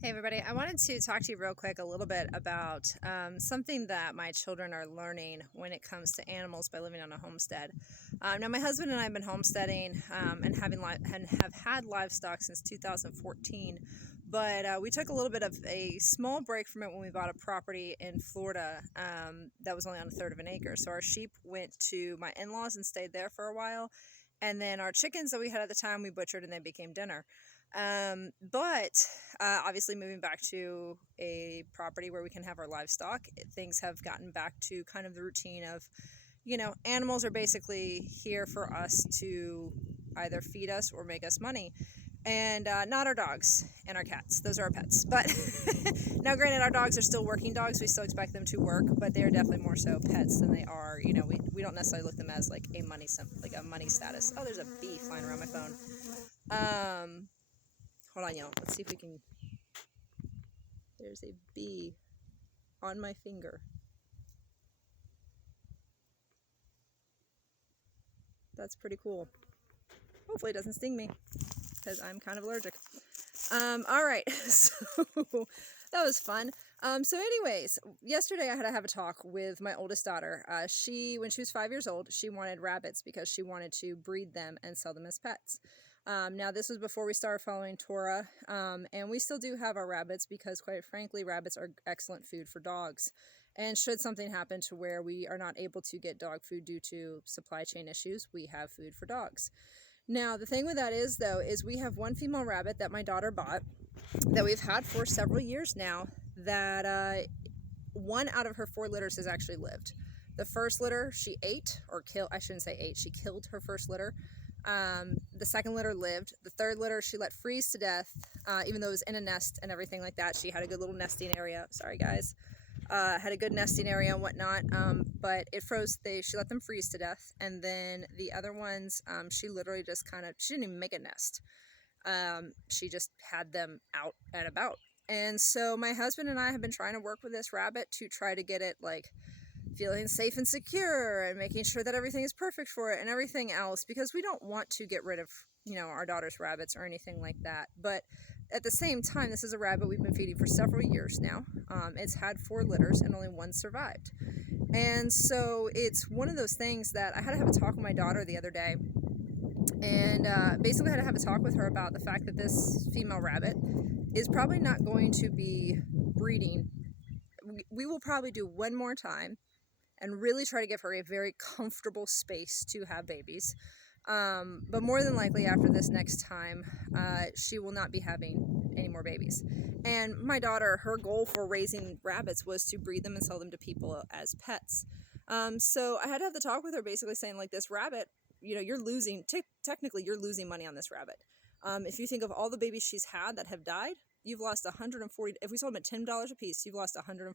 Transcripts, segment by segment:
Hey everybody, I wanted to talk to you real quick a little bit about something that my children are learning when it comes to animals by living on a homestead. Now my husband and I have been homesteading and have had livestock since 2014, but we took a little bit of a small break from it when we bought a property in Florida that was only on a third of an acre. So our sheep went to my in-laws and stayed there for a while, and then our chickens that we had at the time we butchered and they became dinner. But obviously, moving back to a property where we can have our livestock, things have gotten back to kind of the routine of, animals are basically here for us to either feed us or make us money. And not our dogs and our cats. Those are our pets. But now, granted, our dogs are still working dogs. We still expect them to work, but they are definitely more so pets than they are. We don't necessarily look at them as like a money status. Oh, there's a bee flying around my phone. Um, Hold on, y'all. Let's see if we can. There's a bee on my finger. That's pretty cool. Hopefully it doesn't sting me because I'm kind of allergic. All right. So that was fun. Anyways, yesterday I had to have a talk with my oldest daughter. When she was 5 years old, she wanted rabbits because she wanted to breed them and sell them as pets. Now, this was before we started following Torah, and we still do have our rabbits because, quite frankly, rabbits are excellent food for dogs. And should something happen to where we are not able to get dog food due to supply chain issues, we have food for dogs. Now, the thing with that is, though, is we have one female rabbit that my daughter bought that we've had for several years now that one out of her 4 litters has actually lived. The first litter she ate or killed. I shouldn't say ate. She killed her first litter. The second litter lived. The third litter she let freeze to death, even though it was in a nest and everything like that. She had a good little nesting area. Sorry, guys. Had a good nesting area and whatnot, but it froze. She let them freeze to death, and then the other ones, she literally just she didn't even make a nest. She just had them out and about. And so my husband and I have been trying to work with this rabbit to try to get it feeling safe and secure and making sure that everything is perfect for it and everything else, because we don't want to get rid of our daughter's rabbits or anything like that. But at the same time, this is a rabbit we've been feeding for several years now. It's had 4 litters and only 1 survived. And so it's one of those things that I had to have a talk with my daughter the other day, and basically had to have a talk with her about the fact that this female rabbit is probably not going to be breeding. We will probably do one more time and really try to give her a very comfortable space to have babies. But more than likely after this next time, she will not be having any more babies. And my daughter, her goal for raising rabbits was to breed them and sell them to people as pets. So I had to have the talk with her, basically saying, like, this rabbit, you're losing, technically you're losing money on this rabbit. If you think of all the babies she's had that have died, you've lost $140. If we sold them at $10 a piece, you've lost $140.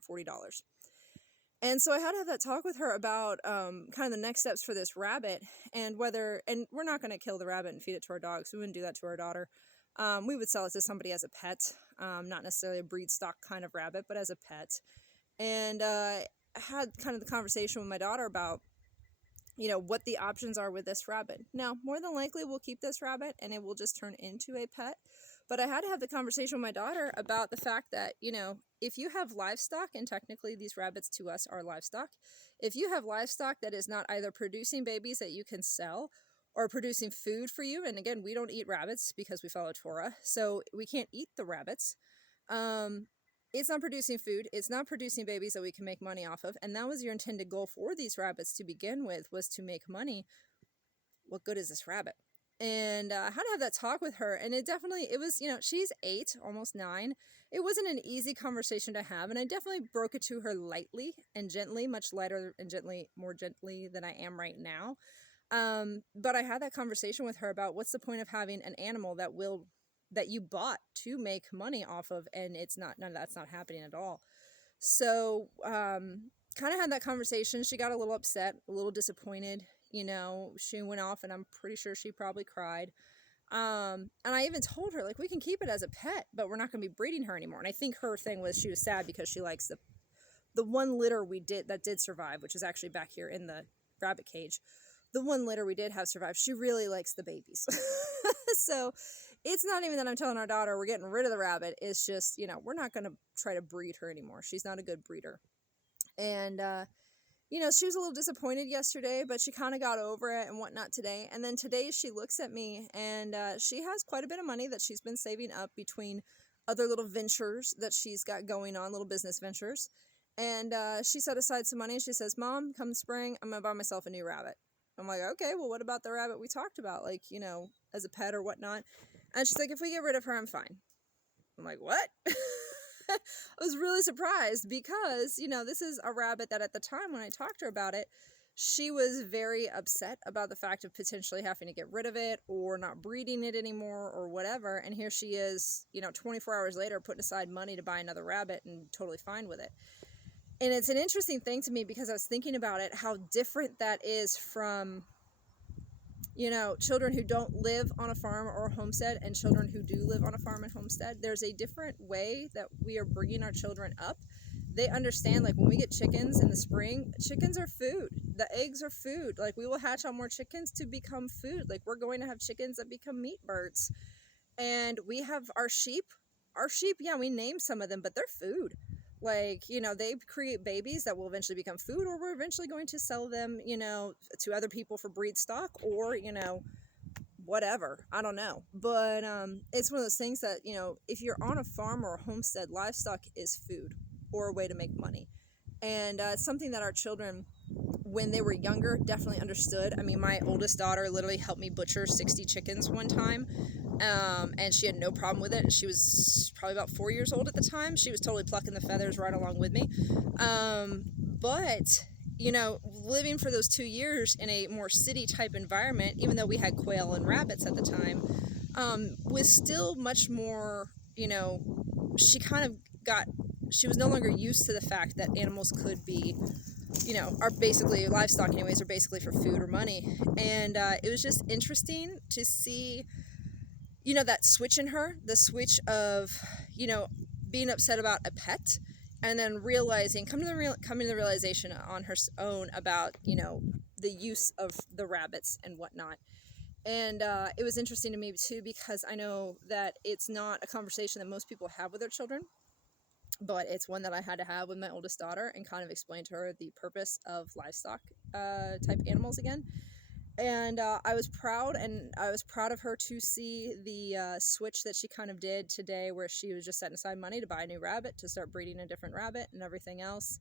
And so I had to have that talk with her about kind of the next steps for this rabbit, and we're not going to kill the rabbit and feed it to our dogs. We wouldn't do that to our daughter. We would sell it to somebody as a pet, not necessarily a breed stock kind of rabbit, but as a pet. And I had kind of the conversation with my daughter about, what the options are with this rabbit. Now, more than likely, we'll keep this rabbit and it will just turn into a pet. But I had to have the conversation with my daughter about the fact that, if you have livestock, and technically these rabbits to us are livestock, if you have livestock that is not either producing babies that you can sell or producing food for you, and again, we don't eat rabbits because we follow Torah, so we can't eat the rabbits. It's not producing food, it's not producing babies that we can make money off of, and that was your intended goal for these rabbits to begin with, was to make money. What good is this rabbit? And I had to have that talk with her, and it was, she's 8, almost 9. It wasn't an easy conversation to have, and I definitely broke it to her lightly and gently, much lighter and more gently than I am right now. But I had that conversation with her about what's the point of having an animal that you bought to make money off of, and none of that's not happening at all. So, kind of had that conversation. She got a little upset, a little disappointed. She went off, and I'm pretty sure she probably cried. And I even told her, like, we can keep it as a pet, but we're not going to be breeding her anymore. And I think her thing was she was sad because she likes the 1 litter that did survive, which is actually back here in the rabbit cage. The 1 litter we did have survive, she really likes the babies. So it's not even that I'm telling our daughter we're getting rid of the rabbit. It's just, you know, we're not going to try to breed her anymore. She's not a good breeder. And, you know, she was a little disappointed yesterday, but she kind of got over it and whatnot today. And then today she looks at me, and she has quite a bit of money that she's been saving up between other little ventures that she's got going on, little business ventures. And she set aside some money, and she says, Mom, come spring, I'm going to buy myself a new rabbit. I'm like, okay, well, what about the rabbit we talked about? Like, you know, as a pet or whatnot. And she's like, if we get rid of her, I'm fine. I'm like, what? I was really surprised because, you know, this is a rabbit that at the time when I talked to her about it, she was very upset about the fact of potentially having to get rid of it or not breeding it anymore or whatever. And here she is, you know, 24 hours later putting aside money to buy another rabbit and totally fine with it. And it's an interesting thing to me because I was thinking about it, how different that is from, you know, children who don't live on a farm or a homestead and children who do live on a farm and homestead. There's a different way that we are bringing our children up. They understand, like, when we get chickens in the spring, chickens are food. The eggs are food. Like, we will hatch out more chickens to become food. Like, we're going to have chickens that become meat birds. And we have our sheep. Our sheep, yeah, we name some of them, but they're food. Like, you know, they create babies that will eventually become food, or we're eventually going to sell them, you know, to other people for breed stock, or, you know, whatever. I don't know. But it's one of those things that, you know, if you're on a farm or a homestead, livestock is food or a way to make money. And it's something that our children, when they were younger, definitely understood. I mean, my oldest daughter literally helped me butcher 60 chickens one time. And she had no problem with it. She was probably about 4 years old at the time. She was totally plucking the feathers right along with me. But, you know, living for those 2 years in a more city type environment, even though we had quail and rabbits at the time, was still much more, you know, she was no longer used to the fact that animals could be, you know, are basically, livestock anyways, are basically for food or money. And it was just interesting to see, you know, that switch in her, the switch of, you know, being upset about a pet and then realizing, coming to the realization on her own about, you know, the use of the rabbits and whatnot. And it was interesting to me too, because I know that it's not a conversation that most people have with their children, but it's one that I had to have with my oldest daughter and kind of explain to her the purpose of livestock type animals again. And I was proud of her to see the switch that she kind of did today, where she was just setting aside money to buy a new rabbit, to start breeding a different rabbit and everything else.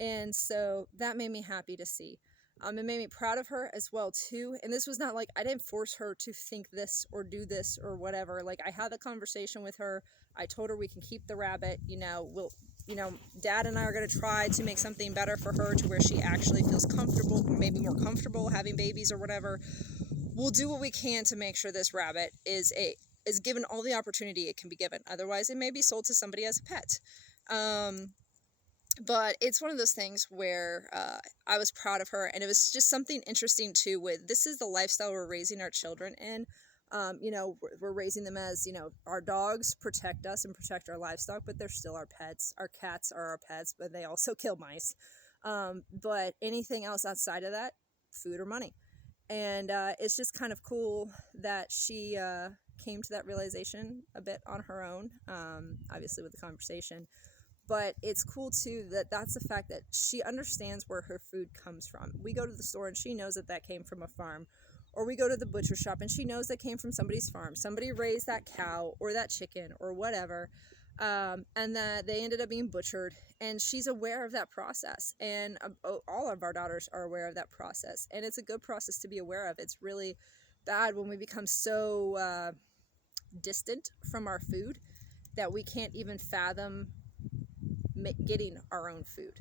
And so that made me happy to see. It made me proud of her as well too. And this was not like, I didn't force her to think this or do this or whatever. Like, I had the conversation with her. I told her we can keep the rabbit. You know, Dad and I are going to try to make something better for her to where she actually feels comfortable, maybe more comfortable having babies or whatever. We'll do what we can to make sure this rabbit is given all the opportunity it can be given. Otherwise, it may be sold to somebody as a pet. But it's one of those things where I was proud of her, and it was just something interesting too. With this is the lifestyle we're raising our children in. You know, we're raising them as, you know, our dogs protect us and protect our livestock, but they're still our pets. Our cats are our pets, but they also kill mice. But anything else outside of that, food or money. And it's just kind of cool that she came to that realization a bit on her own, obviously with the conversation. But it's cool too that that's the fact that she understands where her food comes from. We go to the store and she knows that that came from a farm. Or we go to the butcher shop and she knows that came from somebody's farm. Somebody raised that cow or that chicken or whatever, and that they ended up being butchered. And she's aware of that process. And all of our daughters are aware of that process. And it's a good process to be aware of. It's really bad when we become so distant from our food that we can't even fathom getting our own food.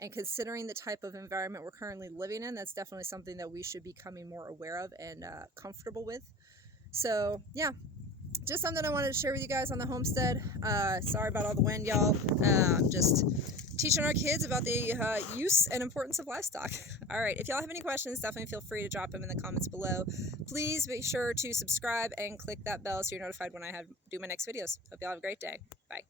And considering the type of environment we're currently living in, that's definitely something that we should be becoming more aware of and comfortable with. So yeah, just something I wanted to share with you guys on the homestead. Sorry about all the wind, y'all. Just teaching our kids about the use and importance of livestock. All right, if y'all have any questions, definitely feel free to drop them in the comments below. Please be sure to subscribe and click that bell so you're notified when I do my next videos. Hope y'all have a great day. Bye.